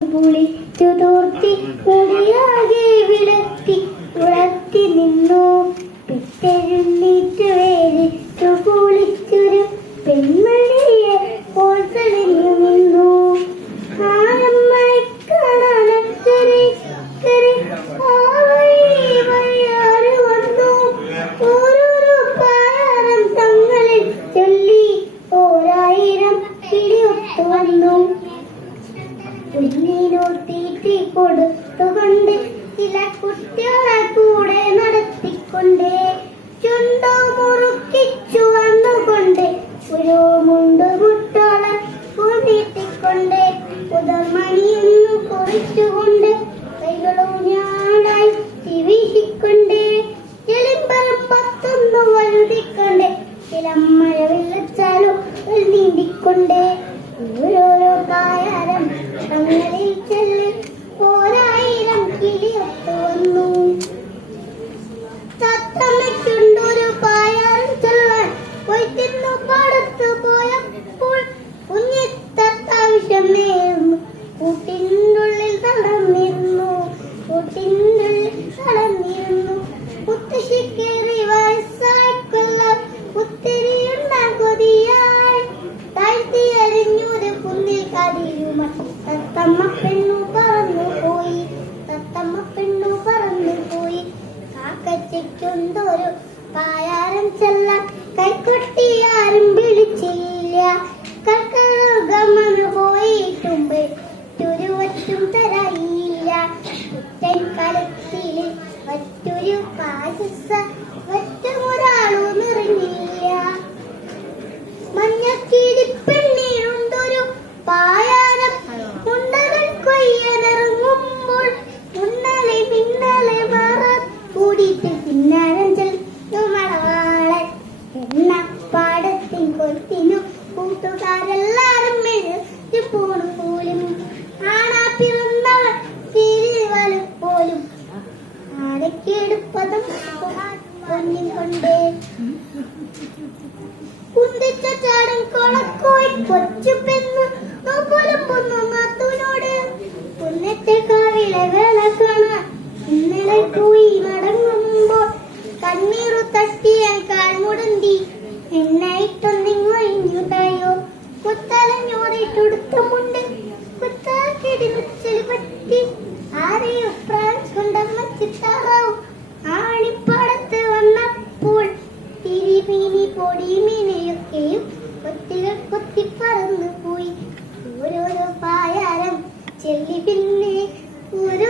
പുളിച്ചു തോർത്തി മുടിയാകെ വിടത്തി ഉളർത്തി നിന്നു. പിറ്റെഴുന്നേറ്റ് വേലിച്ചു കുളിച്ചൊരു പെൺമണിയെ പോൽ തെളിഞ്ഞു നിന്നു. തീറ്റി കൊടുത്തുകൊണ്ട് ചില കുട്ടികളെ കൂടെ നടത്തിക്കൊണ്ട് ചുണ്ടു മുറുക്കിച്ചു വന്നുകൊണ്ട് ഒരു മുണ്ട് മുട്ടോളം കൂട്ടിക്കൊണ്ട് പുതർമണിയൊന്നു കുറിച്ചുകൊണ്ട് കൈകളും ഞാനായി വീശിക്കൊണ്ട് ചെളിമ്പറും പത്തൊന്നു വലുതിക്കൊണ്ട് ചില മഴ വെള്ളച്ചാലും നീന്തിക്കൊണ്ട് ഓരോരോ കായാരം തങ്ങളിൽ ചെല്ല് ഓരായിരം കിളിയൊത്തു വന്നു. തത്തമ്മയ്ക്കുണ്ടൊരു പായാരം ചൊല്ലാൻ പോയി തിന്നു പാടത്തു പോയപ്പോൾ കുഞ്ഞിത്തത്താവശ്യം നേർന്നു. കൂട്ടിനുള്ളിൽ തളർന്നിരുന്നു. മുത്തശ്ശിക്കേറി വയസ്സായിക്കൊള്ള ഒത്തിരിയുണ്ട കൊതിയായി താഴ്ത്തി എറിഞ്ഞൊരു കുന്നിൽ കടിയുമ തത്തമ്മ പെണ്ണു പറന്നു പോയി. കാക്കച്ചയ്ക്കൊണ്ടൊരു പായാരം ചെല്ലാൻ കൈക്കൊട്ടിയാരും വിളിച്ചില്ല. കർക്കമന് പോയിട്ടുമ്പേ ചുരുവറ്റും തരായില്ല. കുറ്റൻ കലത്തില് മറ്റൊരു പായസ ഒറ്റൊരാളു നിറഞ്ഞില്ല. മഞ്ഞക്കിരിപ്പെണ്ണീരുണ്ടൊരു പായാരം മുണ്ടകൾ കൊയ്യാനിറങ്ങുമ്പോൾ മിന്നലെ മാറ കൂടിയിട്ട് പിന്നാരം ചെല്ലുമളവാളൻ എന്ന പാടത്തിൻ കൊത്തിനു കൂട്ടുകാരെല്ലാരും മെഴുത്തി പോണു പോലും. ആണാ പിറന്നവൾ തിരിവലും പോലും ആരക്കെടുപ്പതും പൊന്നിൻ കൊണ്ടേ കുന്തിച്ച ചാടൻ കൊളക്കോയി കൊച്ചു പെണ്ണു നോക്കുലമ്പൊന്നു നാത്തൂനോട് കുന്നത്തെ കാവിലെ വേല കാണാൻ ഇന്നലെ പോയി മടങ്ങുമ്പോൾ കണ്ണീറു തട്ടിയാൻ കാൽമുടന്തി എന്നായിട്ടൊന്നിങ്ങൊഴിഞ്ഞുതായോ. കുത്തലഞ്ഞോറിട്ടുടുത്തമുണ്ട് കുത്താക്കിടി മുച്ചലി പറ്റി ആരെയോ പ്രാവശ്കൊണ്ടമ്മ ചിത്താറാവും. ആണിപ്പാടത്ത് വന്നപ്പോൾ തിരിമീനി പൊടിമീനെയൊക്കെയും കൊത്തികൾ കൊത്തിപ്പറന്നു പോയി. ഓരോരോ പായാരം ചെല്ലി പിന്നെ ഓരോ